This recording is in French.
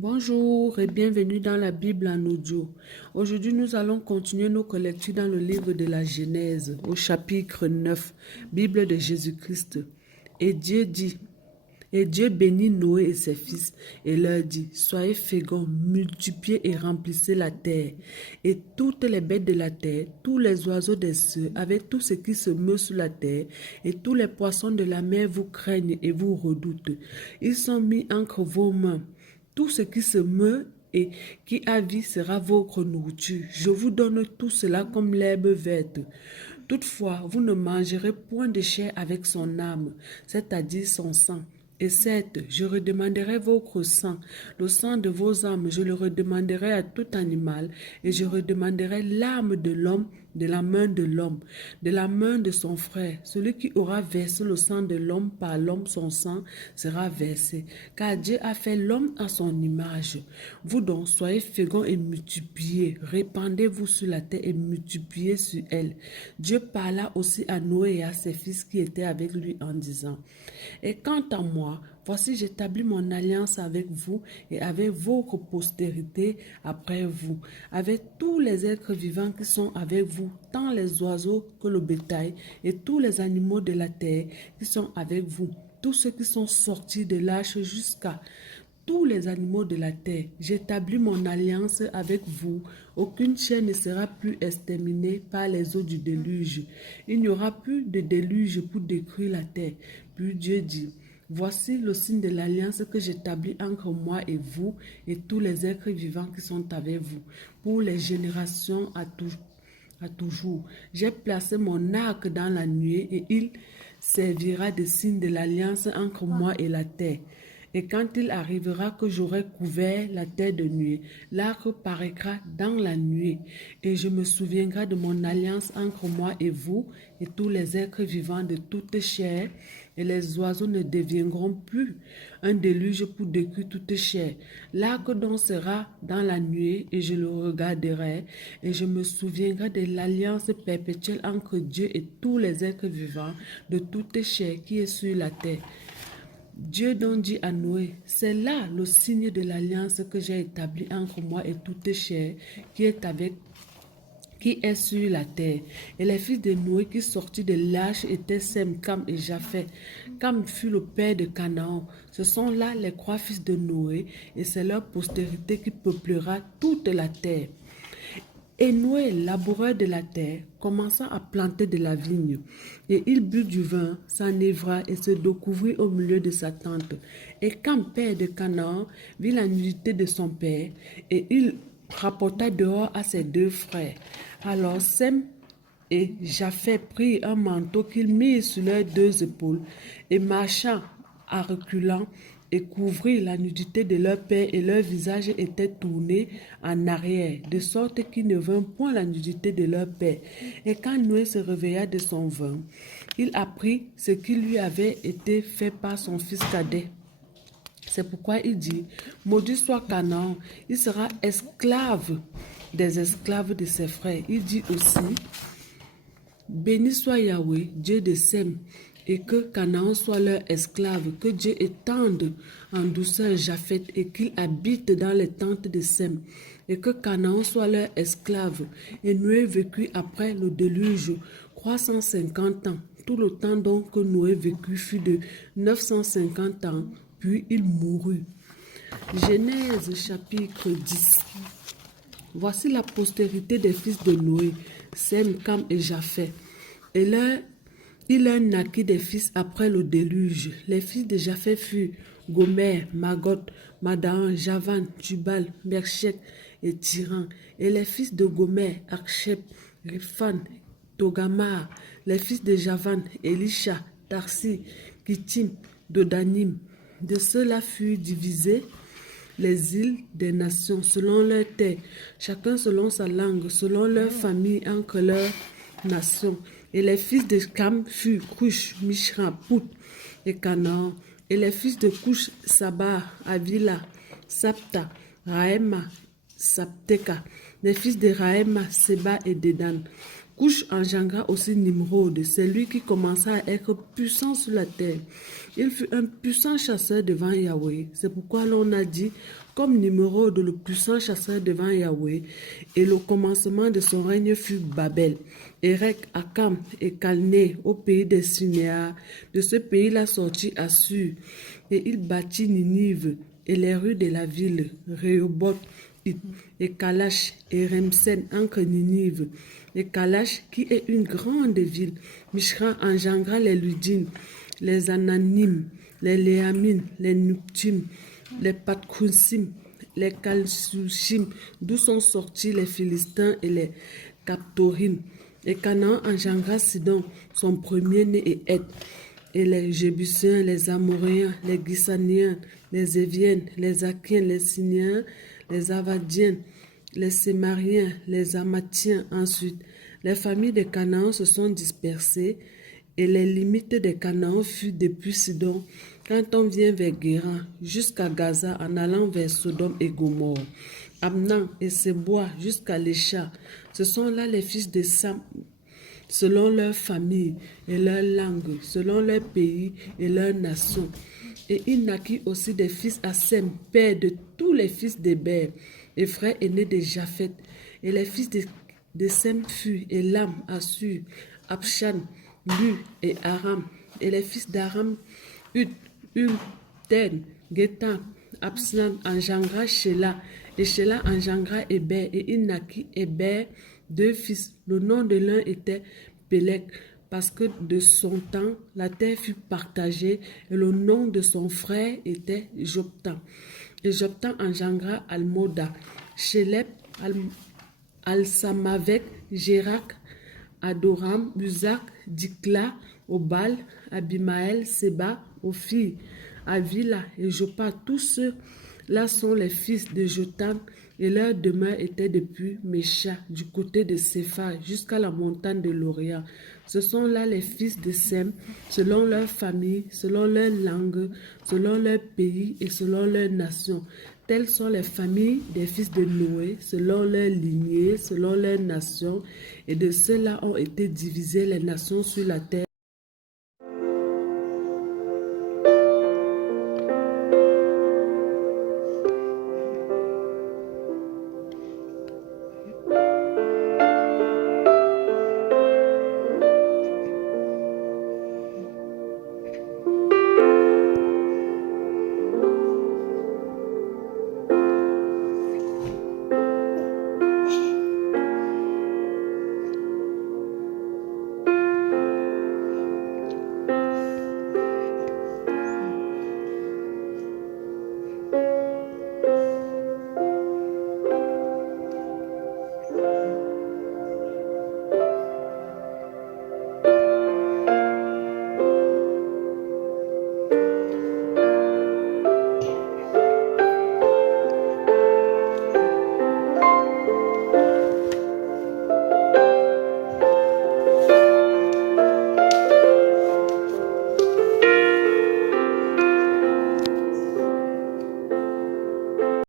Bonjour et bienvenue dans la Bible en audio. Aujourd'hui, nous allons continuer nos lectures dans le livre de la Genèse, au chapitre 9, Bible de Jésus-Christ. Et Dieu dit, et Dieu bénit Noé et ses fils et leur dit, soyez féconds, multipliez et remplissez la terre. Et toutes les bêtes de la terre, tous les oiseaux des cieux, avec tout ce qui se meut sur la terre, et tous les poissons de la mer vous craignent et vous redoutent. Ils sont mis entre vos mains. Tout ce qui se meut et qui a vie sera votre nourriture. Je vous donne tout cela comme l'herbe verte. Toutefois, vous ne mangerez point de chair avec son âme, c'est-à-dire son sang. Et certes, je redemanderai votre sang, le sang de vos âmes, je le redemanderai à tout animal, et je redemanderai l'âme de l'homme de la main de l'homme, de la main de son frère. Celui qui aura versé le sang de l'homme par l'homme, son sang sera versé. Car Dieu a fait l'homme à son image. Vous donc, soyez féconds et multipliez, répandez-vous sur la terre et multipliez sur elle. Dieu parla aussi à Noé et à ses fils qui étaient avec lui en disant, et quant à moi, voici j'établis mon alliance avec vous et avec votre postérité après vous, avec tous les êtres vivants qui sont avec vous, tant les oiseaux que le bétail et tous les animaux de la terre qui sont avec vous, tous ceux qui sont sortis de l'arche jusqu'à tous les animaux de la terre. J'établis mon alliance avec vous. Aucune chair ne sera plus exterminée par les eaux du déluge. Il n'y aura plus de déluge pour détruire la terre. Puis Dieu dit, voici le signe de l'alliance que j'établis entre moi et vous et tous les êtres vivants qui sont avec vous, pour les générations à toujours. J'ai placé mon arc dans la nuée et il servira de signe de l'alliance entre moi et la terre. Et quand il arrivera que j'aurai couvert la terre de nuée, l'arc paraîtra dans la nuée, et je me souviendrai de mon alliance entre moi et vous, et tous les êtres vivants de toute chair, et les oiseaux ne deviendront plus un déluge pour détruire toute chair. L'arc donc sera dans la nuée, et je le regarderai, et je me souviendrai de l'alliance perpétuelle entre Dieu et tous les êtres vivants de toute chair qui est sur la terre. Dieu donc dit à Noé, c'est là le signe de l'alliance que j'ai établi entre moi et toute chair qui est sur la terre. Et les fils de Noé qui sortirent de l'arche étaient Sem, Cam et Japheth. Cam fut le père de Canaan. Ce sont là les trois fils de Noé, et c'est leur postérité qui peuplera toute la terre. Et Noé, laboureur de la terre, commença à planter de la vigne. Et il but du vin, s'enivra et se découvrit au milieu de sa tente. Et quand père de Canaan vit la nudité de son père, et il rapporta dehors à ses deux frères. Alors Sem et Japheth prirent un manteau qu'ils mirent sur leurs deux épaules, et marchant à reculant, et couvrirent la nudité de leur père, et leur visage était tourné en arrière, de sorte qu'ils ne vinrent point la nudité de leur père. Et quand Noé se réveilla de son vin, il apprit ce qui lui avait été fait par son fils cadet. C'est pourquoi il dit, maudit soit Canaan, il sera esclave des esclaves de ses frères. Il dit aussi, béni soit Yahweh, Dieu de Sem, et que Canaan soit leur esclave, que Dieu étende en douceur Japheth et qu'il habite dans les tentes de Sem, et que Canaan soit leur esclave. Et Noé vécut après le déluge 350 ans. Tout le temps donc que Noé vécut fut de 950 ans, puis il mourut. Genèse chapitre 10. Voici la postérité des fils de Noé, Sem, Cam et Japheth. Et il leur naquit des fils après le déluge. Les fils de Japheth furent Gomer, Magot, Madaan, Javan, Tubal, Mershek et Tiran. Et les fils de Gomer, Akshep, Riphan, Togamar. Les fils de Javan, Elisha, Tarsi, Kittim, Dodanim. De ceux-là furent divisés les îles des nations selon leur terre, chacun selon sa langue, selon leur famille entre leurs nations. Et les fils de Cam furent Cush, Mishra, Pout et Canaan. Et les fils de Cush, Saba, Avila, Sapta, Raema, Sapteka. Les fils de Raema, Seba et Dedan. Couche engendra aussi Nimrod, c'est lui qui commença à être puissant sur la terre. Il fut un puissant chasseur devant Yahweh. C'est pourquoi l'on a dit, comme Nimrod, le puissant chasseur devant Yahweh, et le commencement de son règne fut Babel, Érec, Akam et Calné, au pays des Sinéas. De ce pays-là sortit Assur, et il bâtit Ninive et les rues de la ville, Rehoboth, et Kalash et Remsen entre Ninive et Kalash qui est une grande ville. Mishra engendra les Ludines, les Ananim, les Léamines, les Nuptim, les Patkousim, les Kalsushim, d'où sont sortis les Philistins et les Captorim. Et Canaan engendra Sidon, son premier-né et Heth, et les Jébusiens, les Amoréens, les Gisaniens, les Éviens, les Akiens, les Siniens, les Avadiens, les Sémariens, les Amathiens. Ensuite, les familles de Canaan se sont dispersées et les limites de Canaan furent depuis Sidon, quand on vient vers Guéran, jusqu'à Gaza en allant vers Sodome et Gomorrhe, Amnan et Sebois jusqu'à Lécha. Ce sont là les fils de Sam, selon leur famille et leur langue, selon leur pays et leur nation. Et il naquit aussi des fils à Sem, père de tous les fils d'Héber, et frère aîné de Japhet. Et les fils de Sem furent Elam, Assur, Abshan, Lu et Aram. Et les fils d'Aram, Ud, Ten, Gétan, Absan engendra Shelah, et Shelah engendra Héber, et il naquit Héber, deux fils. Le nom de l'un était Pélec, parce que de son temps, la terre fut partagée, et le nom de son frère était Joktan. Et Joktan engendra Almoda, Shélep, Al-Samavek, Jérak, Adoram, Uzak, Dikla, Obal, Abimaël, Seba, Ophir, Avila et Jopa. Tous ceux-là sont les fils de Jotam, et leur demeure était depuis Mécha, du côté de Séphar, jusqu'à la montagne de l'Orient. Ce sont là les fils de Sem, selon leur famille, selon leur langue, selon leur pays et selon leur nation. Telles sont les familles des fils de Noé, selon leur lignée, selon leur nation, et de ceux-là ont été divisées les nations sur la terre.